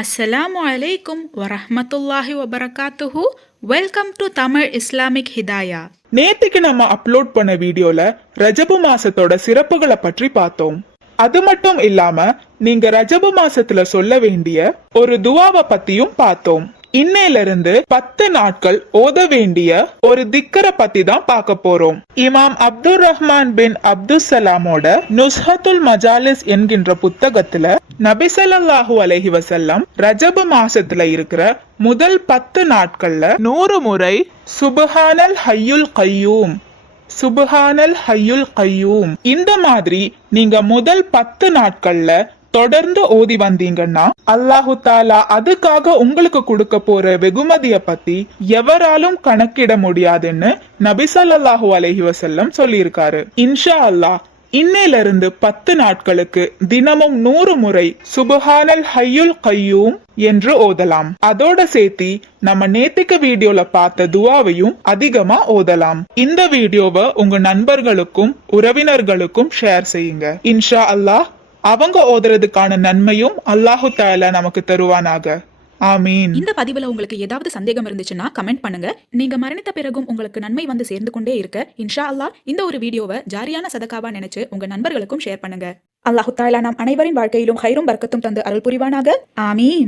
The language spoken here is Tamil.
அஸ்ஸலாமு அலைக்கும் வரஹ்மத்துல்லாஹி வபரகாத்துஹு. Welcome to Tamil Islamic Hidaya. நேத்துக்கு நம்ம அப்லோட் பண்ண வீடியோல ரஜபு மாசத்தோட சிறப்புகளை பற்றி பார்த்தோம். அது மட்டும் இல்லாம நீங்க ரஜபு மாசத்துல சொல்ல வேண்டிய ஒரு துவாவை பத்தியும் பார்த்தோம். இன்னையில இருந்து 10 நாட்கள் ஓத வேண்டிய ஒரு திக்கரை பத்தி தான் பார்க்க போறோம். இமாம் அப்துல் ரஹ்மான் பின் அப்துல் சலாமோட நுஸ்ஹத்துல் மஜாலிஸ் என்கின்ற புத்தகத்துல நபி ஸல்லல்லாஹு அலைஹி வஸல்லம் ரஜபு மாசத்துல இருக்கிற முதல் 10 நாட்கள்ல 100 முறை சுப்ஹானல் ஹய்யுல் கய்யூம், சுப்ஹானல் ஹய்யுல் கய்யூம் இந்த மாதிரி நீங்க முதல் 10 நாட்கள்ல தொடர்ந்து ஓதி வந்தீங்கன்னா அல்லாஹு தாலா அதுக்காக உங்களுக்கு கொடுக்க போற வெகுமதிய பத்தி எவராலும் கணக்கிட முடியாதுன்னு நபி ஸல்லல்லாஹு அலைஹி வஸல்லம் சொல்லியிருக்காரு. இன்ஷா அல்லாஹ் இன்னையில இருந்து 10 நாட்களுக்கு தினமும் 100 முறை சுப்ஹானல் ஹய்யுல் கய்யூம் என்று ஓதலாம். அதோட சேர்த்தி நம்ம நேத்திக்கு வீடியோல பார்த்த துவாவையும் அதிகமா ஓதலாம். இந்த வீடியோவை உங்க நண்பர்களுக்கும் உறவினர்களுக்கும் ஷேர் செய்யுங்க. இன்ஷா அல்லாஹ் அவங்க ஓதுறதுக்கான நன்மையும் அல்லாஹு தஆலா நமக்கு தருவானாக. ஆமீன். இந்த பதிவுல உங்களுக்கு ஏதாவது சந்தேகம் இருந்துச்சுன்னா கமெண்ட் பண்ணுங்க. நீங்க மரணித்த பிறகும் உங்களுக்கு நன்மை வந்து சேர்ந்து கொண்டே இருக்க இன்ஷா அல்லாஹ் இந்த ஒரு வீடியோவை ஜாரியான சதகாவா நினைச்சு உங்க நண்பர்களுக்கும் ஷேர் பண்ணுங்க. அல்லாஹு தஆலா நம் அனைவரின் வாழ்க்கையிலும் ஹைரும் பரக்கத்தும் தந்து அருள் புரிவானாக. ஆமீன்.